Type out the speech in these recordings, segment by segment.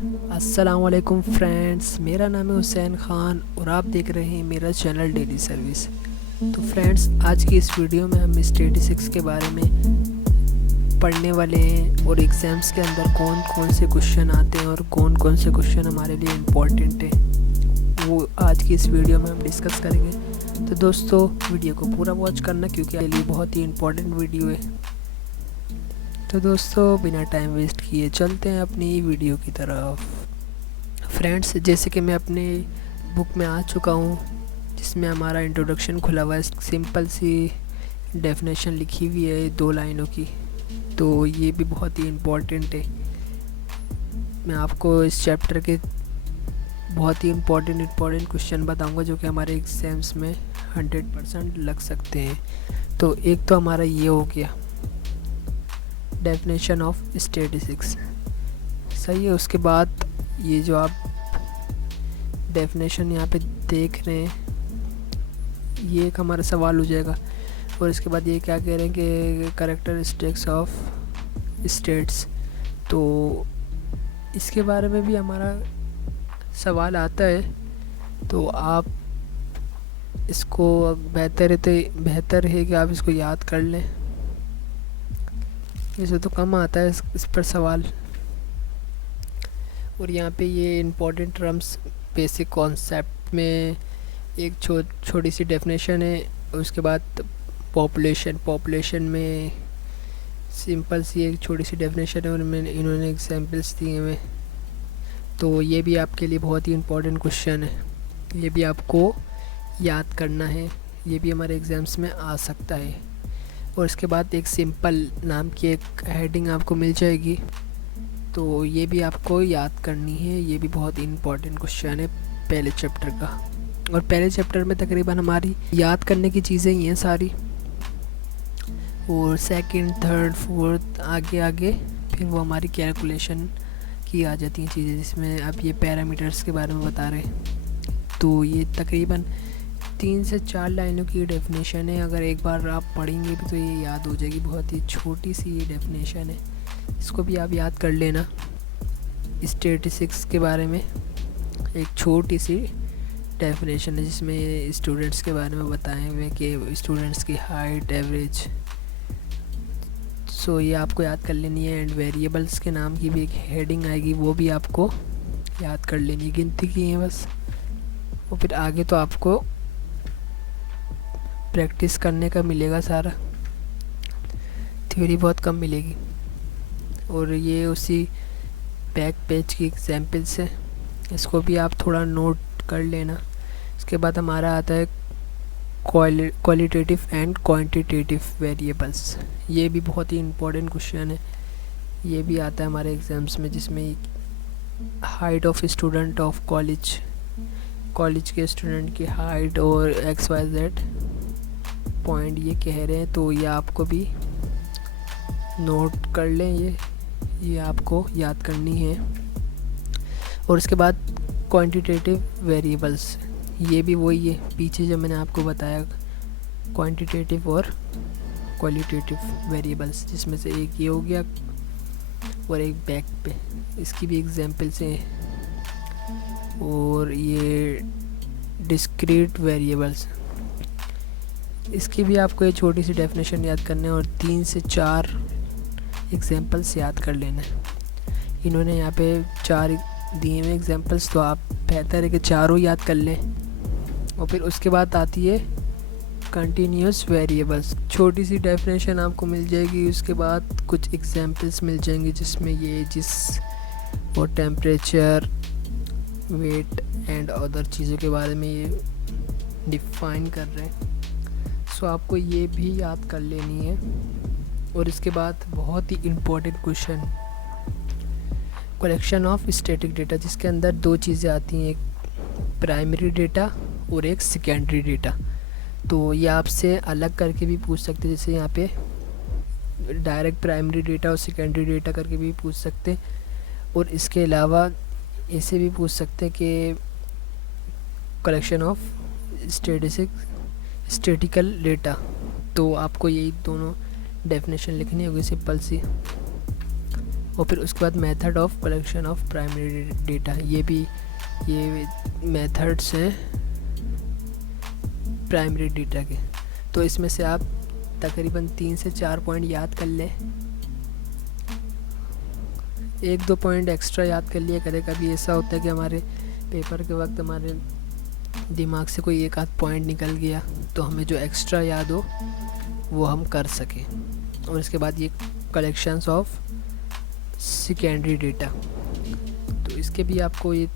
अस्सलाम वालेकुम फ्रेंड्स, मेरा नाम है हुसैन ख़ान और आप देख रहे हैं मेरा चैनल डेली सर्विस। तो फ्रेंड्स, आज की इस वीडियो में हम स्टैटिस्टिक्स के बारे में पढ़ने वाले हैं और एग्ज़ाम्स के अंदर कौन कौन से क्वेश्चन आते हैं और कौन कौन से क्वेश्चन हमारे लिए इम्पोर्टेंट हैं, वो आज की इस वीडियो में हम डिस्कस करेंगे। तो दोस्तों, वीडियो को पूरा वॉच करना क्योंकि मेरे लिए बहुत ही इम्पोर्टेंट वीडियो है। तो दोस्तों, बिना टाइम वेस्ट किए चलते हैं अपनी वीडियो की तरफ। फ्रेंड्स, जैसे कि मैं अपने बुक में आ चुका हूँ जिसमें हमारा इंट्रोडक्शन खुला हुआ है, सिंपल सी डेफिनेशन लिखी हुई है 2 लाइनों की। तो ये भी बहुत ही इम्पोर्टेंट है। मैं आपको इस चैप्टर के बहुत ही इम्पोर्टेंट क्वेश्चन बताऊंगा जो कि हमारे एग्ज़ाम्स में 100% लग सकते हैं। तो एक तो हमारा ये हो गया डेफिनेशन ऑफ स्टैटिस्टिक्स, सही है। उसके बाद ये जो आप डेफिनेशन यहाँ पे देख रहे हैं, ये एक हमारा सवाल हो जाएगा। और इसके बाद ये क्या कह रहे हैं कि कैरेक्टरिस्टिक्स ऑफ स्टेट्स, तो इसके बारे में भी हमारा सवाल आता है। तो आप इसको बेहतर है कि आप इसको याद कर लें, इसे तो कम आता है इस पर सवाल। और यहाँ पे ये इम्पोर्टेंट टर्म्स बेसिक कॉन्सेप्ट में एक छोटी सी डेफिनेशन है। उसके बाद पॉपुलेशन में सिंपल सी एक छोटी सी डेफिनेशन है और इन्होंने एग्जांपल्स दिए हुए। तो ये भी आपके लिए बहुत ही इम्पोर्टेंट क्वेश्चन है, ये भी आपको याद करना है, ये भी हमारे एग्ज़ाम्स में आ सकता है। और इसके बाद एक सिंपल नाम की एक हेडिंग आपको मिल जाएगी, तो ये भी आपको याद करनी है। ये भी बहुत ही इम्पोर्टेंट क्वेश्चन है पहले चैप्टर का। और पहले चैप्टर में तकरीबन हमारी याद करने की चीज़ें ही हैं सारी, और सेकंड, थर्ड, फोर्थ आगे फिर वो हमारी कैलकुलेशन की आ जाती हैं चीज़ें, जिसमें अब ये पैरामीटर्स के बारे में बता रहे हैं। तो ये तकरीबन 3 से 4 लाइनों की डेफिनेशन है। अगर एक बार आप पढ़ेंगे भी तो ये याद हो जाएगी। बहुत ही छोटी सी ये डेफिनेशन है, इसको भी आप याद कर लेना। स्टैटिस्टिक्स के बारे में एक छोटी सी डेफिनेशन है जिसमें स्टूडेंट्स के बारे में बताए हुए कि स्टूडेंट्स की हाइट, एवरेज। सो ये आपको याद कर लेनी है। एंड वेरिएबल्स के नाम की भी एक हेडिंग आएगी, वो भी आपको याद कर लेनी है। गिनती की है बस, और फिर आगे तो आपको प्रैक्टिस करने का मिलेगा सारा, थ्योरी बहुत कम मिलेगी। और ये उसी बैक पेज की एग्जाम्पल्स है, इसको भी आप थोड़ा नोट कर लेना। इसके बाद हमारा आता है क्वालिटेटिव एंड क्वांटिटेटिव वेरिएबल्स। ये भी बहुत ही इम्पोर्टेंट क्वेश्चन है, ये भी आता है हमारे एग्ज़ाम्स में, जिसमें height of student of college के स्टूडेंट की हाइट और XYZ पॉइंट ये कह रहे हैं। तो ये आपको भी नोट कर लें, ये आपको याद करनी है। और इसके बाद क्वांटिटेटिव वेरिएबल्स, ये भी वही है पीछे जो मैंने आपको बताया, क्वांटिटेटिव और क्वालिटेटिव वेरिएबल्स, जिसमें से एक ये हो गया और एक बैक पे, इसकी भी एग्जांपल्स हैं। और ये डिस्क्रीट वेरिएबल्स, इसकी भी आपको ये छोटी सी डेफिनेशन याद करना है और 3 से 4 एग्जांपल्स याद कर लेना है। इन्होंने यहाँ पे 4 दिए हुए एग्जांपल्स, तो आप बेहतर है कि चारों याद कर लें। और फिर उसके बाद आती है कंटिन्यूस वेरिएबल्स, छोटी सी डेफिनेशन आपको मिल जाएगी। उसके बाद कुछ एग्जांपल्स मिल जाएंगे जिसमें ये और टेम्परेचर, वेट एंड अदर चीज़ों के बारे में ये डिफाइन कर रहे हैं। सो आपको ये भी याद कर लेनी है। और इसके बाद बहुत ही important question, collection of static data, जिसके अंदर 2 चीज़ें आती हैं, एक प्राइमरी डेटा और एक सेकेंडरी डेटा। तो ये आपसे अलग करके भी पूछ सकते हैं, जैसे यहाँ पे डायरेक्ट प्राइमरी डेटा और सेकेंडरी डेटा करके भी पूछ सकते हैं। और इसके अलावा ऐसे भी पूछ सकते हैं कि कलेक्शन ऑफ स्टैटिकल डेटा। तो आपको यही दोनों डेफिनेशन लिखनी होगी सिंपल सी। और फिर उसके बाद method of collection of primary data, ये मेथड्स हैं प्राइमरी डेटा के। तो इसमें से आप तकरीबन 3 से 4 पॉइंट याद कर लें, 1-2 पॉइंट एक्स्ट्रा याद कर लिया करें। कभी ऐसा होता है कि हमारे पेपर के वक्त हमारे दिमाग से कोई एक आध पॉइंट निकल गया, तो हमें जो एक्स्ट्रा याद हो वो हम कर सकें। और इसके बाद ये कलेक्शंस ऑफ सेकेंडरी डेटा, तो इसके भी आपको ये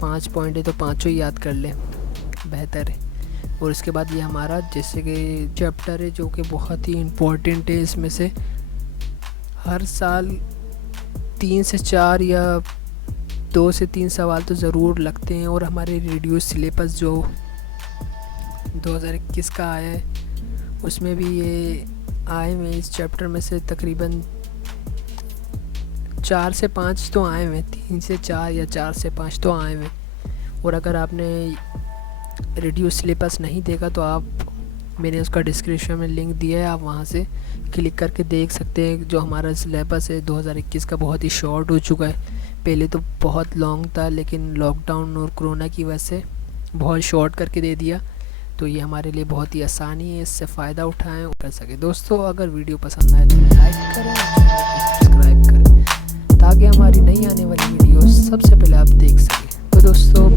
5 पॉइंट है तो पाँचों ही याद कर लें, बेहतर है। और इसके बाद ये हमारा जैसे कि चैप्टर है जो कि बहुत ही इम्पोर्टेंट है, इसमें से हर साल 3 से 4 या 2 से 3 सवाल तो ज़रूर लगते हैं। और हमारे रिड्यूस सिलेबस जो 2021 का आया है उसमें भी ये आए हुए, इस चैप्टर में से तकरीबन 4 से 5 तो आए हुए, 3 से 4 या 4 से 5 तो आए हुए। और अगर आपने रिड्यूस सिलेबस नहीं देखा तो मैंने उसका डिस्क्रिप्शन में लिंक दिया है, आप वहाँ से क्लिक करके देख सकते हैं। जो हमारा सिलेबस है 2021 का बहुत ही शॉर्ट हो चुका है, पहले तो बहुत लॉन्ग था लेकिन लॉकडाउन और कोरोना की वजह से बहुत शॉर्ट करके दे दिया। तो ये हमारे लिए बहुत ही आसानी है, इससे फ़ायदा उठाएं और कर सकें। दोस्तों अगर वीडियो पसंद आए तो लाइक करें, सब्सक्राइब करें ताकि हमारी नई आने वाली वीडियो सबसे पहले आप देख सकें। तो दोस्तों